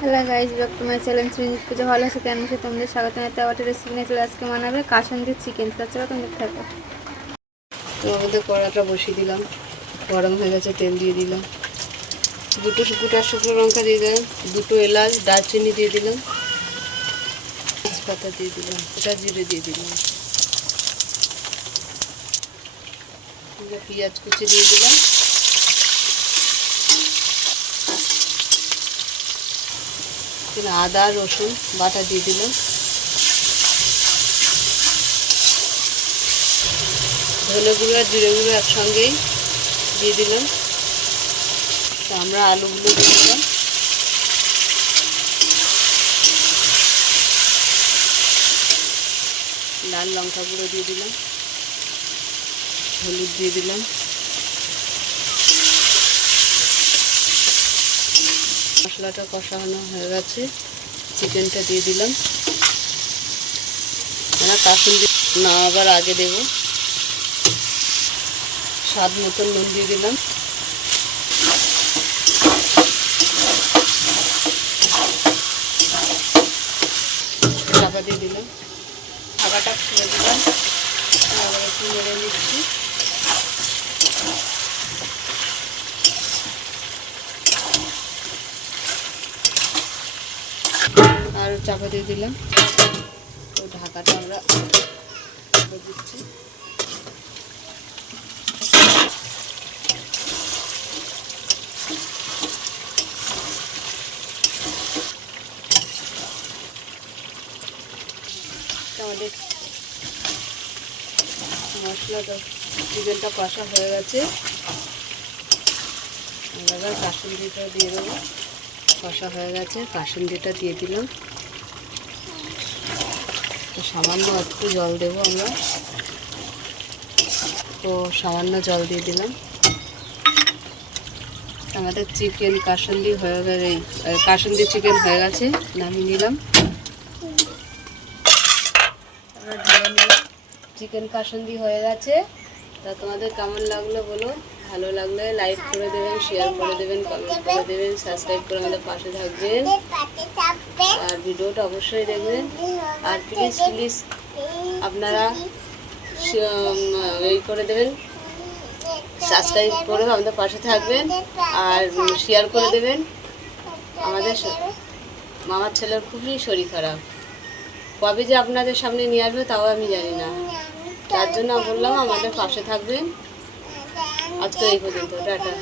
Hello guys back to my challenge music Pujo. ভালো আছে? কেন সে তোমাদের স্বাগত জানাতে আবার রেসিপি নিয়ে চলে আজকে বানাবে কাসন্দি চিকেন তাছাড়া তোমাদের থাকো তো আমাদের কড়াটা বসিয়ে দিলাম। গরম হয়ে গেছে, তেল দিয়ে দিলাম। দুটো গোটা শুকনো লঙ্কা দিয়ে দিলাম। দুটো এলাচ, দারচিনি দিয়ে দিলাম। তেজপাতা দিয়ে দিলাম। ওটা জিরে দিয়ে দিলাম। পেঁয়াজ কুচি দিয়ে দিলাম। এখানে আদা, রসুন, বাটা দিয়ে দিলাম। ধনে গুঁড়ো আর জিরে গুঁড়ো একসঙ্গেই দিয়ে দিলাম। তো আমরা আলুগুলো দিয়ে দিলাম। লাল লঙ্কা গুঁড়ো দিয়ে দিলাম। হলুদ দিয়ে দিলাম। মশলাটা কষানো হয়ে গেছে। চিকেনটা দিয়ে দিলাম। আমরা কাসুন না, আবার আগে দেবো। স্বাদ মতন নুন দিয়ে দিলাম। দিয়ে দিলাম। ঢাকাটা খুলে দিলাম। আবার একটু নেড়ে নিচ্ছি আর চাপা দিয়ে দিলাম। তো ঢাকাটা আমরা দিচ্ছি। আমাদের মশলাটা চিকেনটা কষা হয়ে গেছে। আমরা কাসুন্দিটা দিয়ে দেবো। কষা হয়ে গেছে, কাসুন্দিটা দিয়ে দিলাম। সামান্য একটু জল দেবো আমরা। তো সামান্য জল দিয়ে দিলাম। আমাদের চিকেন কাসুন্দি হয়ে গেলে কাসুন্দি চিকেন হয়ে গেছে, নামিয়ে নিলাম। চিকেন কাসুন্দি হয়ে গেছে। তা তোমাদের কেমন লাগল বলো? ভালো লাগলে লাইক করে দেবেন শেয়ার করে দেবেন কমেন্ট করে দেবেন সাবস্ক্রাইব করে আমাদের পাশে থাকবেন। আর ভিডিওটা অবশ্যই দেখবেন। আর প্লিজ প্লিজ আপনারা এই করে দেবেন। সাবস্ক্রাইব করে আমাদের পাশে থাকবেন আর শেয়ার করে দেবেন। আমাদের মামার ছেলের খুবই শরীর খারাপ। কবে যে আপনাদের সামনে নিয়ে আসবে তাও আমি জানি না। তার জন্য বললাম আমাদের পাশে থাকবেন। আজকে এই পর্যন্ত, টাটা।